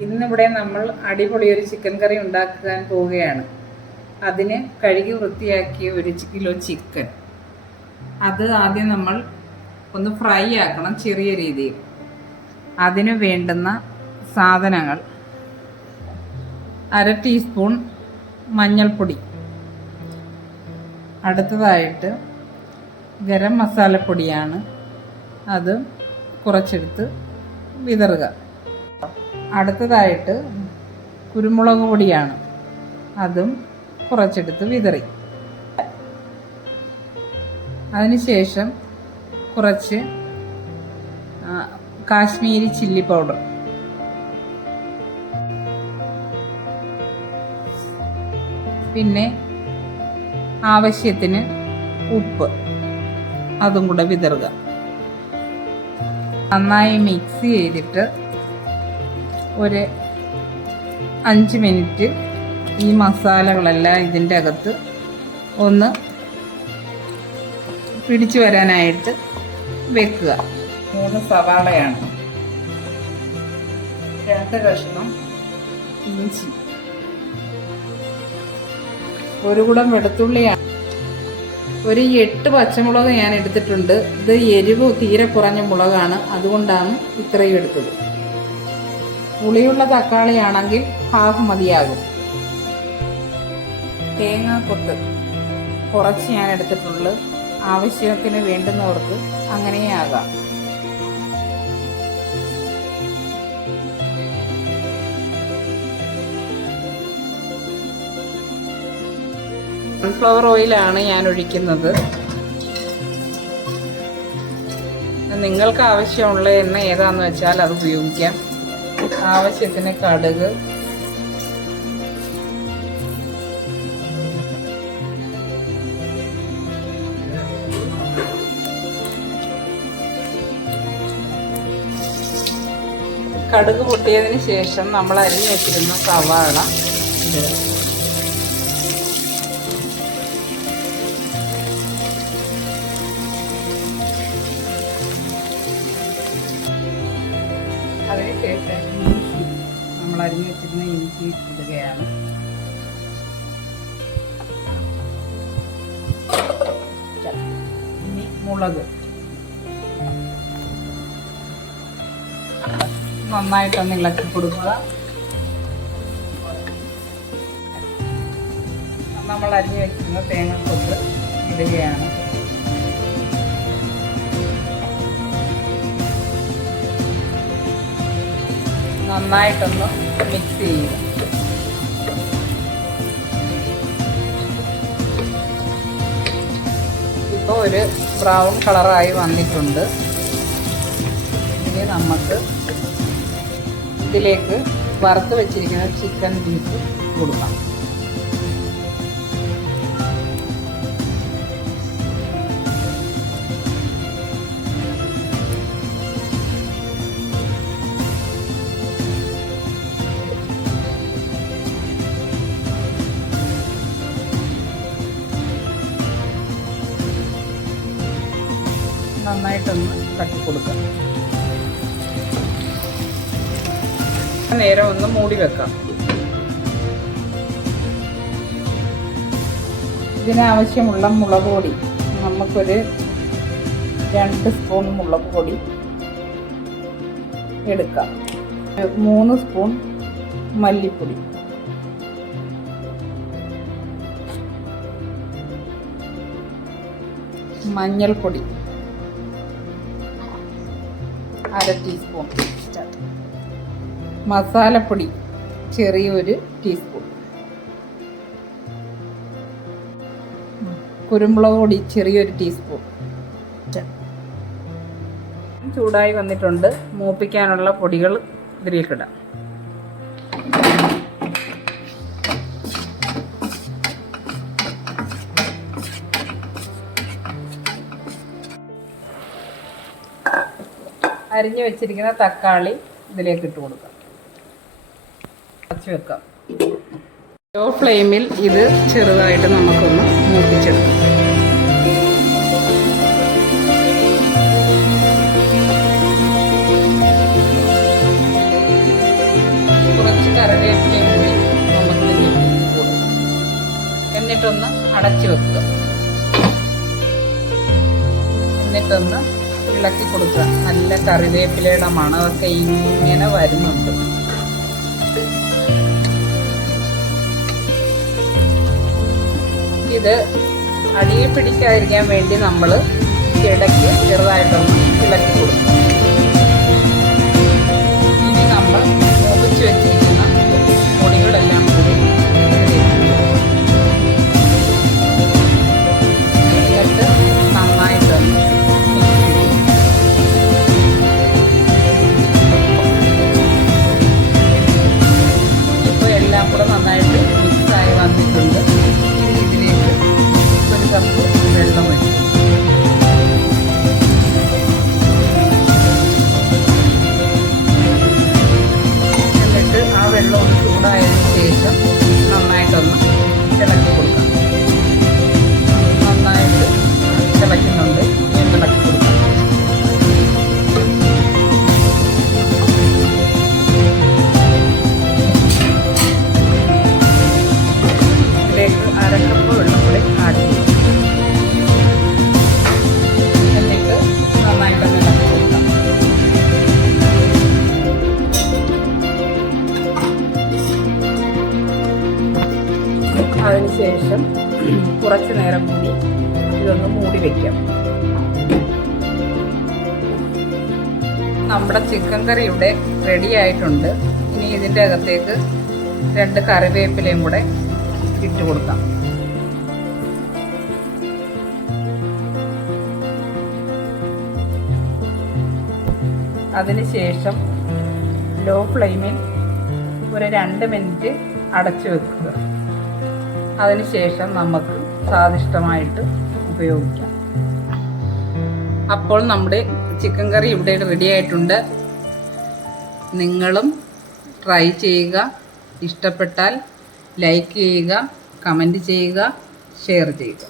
ഇന്നിവിടെ നമ്മൾ അടിപൊളി ഒരു ചിക്കൻ കറി ഉണ്ടാക്കാൻ പോവുകയാണ്. അതിന് കഴുകി വൃത്തിയാക്കിയ ഒരു കിലോ ചിക്കൻ അത് ആദ്യം നമ്മൾ ഒന്ന് ഫ്രൈ ആക്കണം ചെറിയ രീതിയിൽ. അതിന് വേണ്ടുന്ന സാധനങ്ങൾ അര ടീസ്പൂൺ മഞ്ഞൾപ്പൊടി. അടുത്തതായിട്ട് ഗരം മസാലപ്പൊടിയാണ്. അത് കുറച്ചെടുത്ത് വിതറുക. അടുത്തതായിട്ട് കുരുമുളക് പൊടിയാണ്. അതും കുറച്ചെടുത്ത് വിതറി. അതിനുശേഷം കുറച്ച് കാശ്മീരി ചില്ലി പൗഡർ. പിന്നെ ആവശ്യത്തിന് ഉപ്പ്. അതും കൂടെ വിതറുക. നന്നായി മിക്സ് ചെയ്തിട്ട് ഒരു അഞ്ച് മിനിറ്റ് ഈ മസാലകളെല്ലാം ഇതിന്റെ അകത്ത് ഒന്ന് പിടിച്ചു വരാനായിട്ട് വെക്കുക. മൂന്ന് സവാളയാണ്. രണ്ട് കഷ്ണം ഇഞ്ചി. ഒരു കുടം വെളുത്തുള്ളിയാണ്. ഒരു എട്ട് പച്ചമുളക് ഞാൻ എടുത്തിട്ടുണ്ട്. ഇത് എരിവ് തീരെ കുറഞ്ഞ മുളകാണ്. അതുകൊണ്ടാണ് ഇത്രയും എടുത്തത്. പുളിയുള്ള തക്കാളിയാണെങ്കിൽ ഹാഫ് മതിയാകും. തേങ്ങാക്കൊത്ത് കുറച്ച് ഞാൻ എടുത്തിട്ടുള്ളു. ആവശ്യത്തിന് വേണ്ടുന്നവർക്ക് അങ്ങനെയേ ആകാം. സൺഫ്ലവർ ഓയിലാണ് ഞാൻ ഒഴിക്കുന്നത്. നിങ്ങൾക്ക് ആവശ്യമുള്ള എണ്ണ ഏതാന്ന് വെച്ചാൽ അത് ഉപയോഗിക്കാം. ആവശ്യത്തിന് കടുക്. കടുക് പൊട്ടിയതിന് ശേഷം നമ്മൾ അരിഞ്ഞു വെച്ചിരുന്ന സവാള. ഇഞ്ചി ഇടുകയാണ്. ഇനി മുളക്. നന്നായിട്ടൊന്ന് ഇളക്കി കൊടുക്കുക. നമ്മൾ അരിഞ്ഞു തേങ്ങ കൊണ്ട് ഇടുകയാണ്. നന്നായിട്ടൊന്ന് മിക്സ് ചെയ്യുക. ഇപ്പോൾ ഒരു ബ്രൗൺ കളറായി വന്നിട്ടുണ്ട്. ഇനി നമുക്ക് ഇതിലേക്ക് വറുത്ത് വെച്ചിരിക്കുന്ന ചിക്കൻ ബീഫ് കൊടുക്കാം. നന്നായിട്ടൊന്ന് തട്ടി കൊടുക്കാം. നേരം ഒന്ന് മൂടി വെക്കാം. ഇതിനാവശ്യമുള്ള മുളക് പൊടി നമുക്കൊരു രണ്ട് സ്പൂൺ മുളക് പൊടി എടുക്കാം. മൂന്ന് സ്പൂൺ മല്ലിപ്പൊടി. മഞ്ഞൾപ്പൊടി. അര ടീസ്പൂൺ മസാലപ്പൊടി ചെറിയൊരു ടീസ്പൂൺ കുരുമുളക് പൊടി ചെറിയൊരു ടീസ്പൂൺ ചൂടായി വന്നിട്ടുണ്ട്. മൂപ്പിക്കാനുള്ള പൊടികൾ ഇതിലേക്കിടാം അരിഞ്ഞു വെച്ചിരിക്കുന്ന തക്കാളി ഇതിലേക്ക് ഇട്ട് കൊടുക്കാം. അടച്ചു വെക്കാം. ലോ ഫ്ലെയിമിൽ ഇത് ചെറുതായിട്ട് നമുക്കൊന്ന് മൂപ്പിച്ചെടുക്കാം. കറിവേപ്പിലയും കൂടി നമുക്ക് എന്നിട്ടൊന്ന് അടച്ചു വെക്കുക. എന്നിട്ടൊന്ന് ഇളക്കി കൊടുക്കുക. നല്ല കറിവേപ്പിലയുടെ മണമൊക്കെ ഇങ്ങനെ വരുന്നുണ്ട്. ഇത് അടിയിൽ പിടിക്കാതിരിക്കാൻ വേണ്ടി നമ്മൾ ഇടയ്ക്ക് ചെറുതായിട്ടൊന്ന് ഇളക്കി കൊടുക്കും. അതിനുശേഷം കുറച്ച് നേരം കൂടി ഇതൊന്ന് മൂടി വെക്കാം. നമ്മുടെ ചിക്കൻ കറി ഇവിടെ റെഡി ആയിട്ടുണ്ട്. ഇനി ഇതിന്റെ അകത്തേക്ക് രണ്ട് കറിവേപ്പിലയും കൂടെ ഇട്ട് കൊടുക്കാം. അതിനുശേഷം ലോ ഫ്ലെയിമിൽ ഒരു രണ്ട് മിനിറ്റ് അടച്ചു വെക്കുക. അതിനുശേഷം നമുക്ക് സ്വാദിഷ്ടമായിട്ട് ഉപയോഗിക്കാം. അപ്പോൾ നമ്മുടെ ചിക്കൻ കറി ഇവിടെ റെഡി ആയിട്ടുണ്ട്. നിങ്ങളും ട്രൈ ചെയ്യുക. ഇഷ്ടപ്പെട്ടാൽ ലൈക്ക് ചെയ്യുക കമന്റ് ചെയ്യുക ഷെയർ ചെയ്യുക.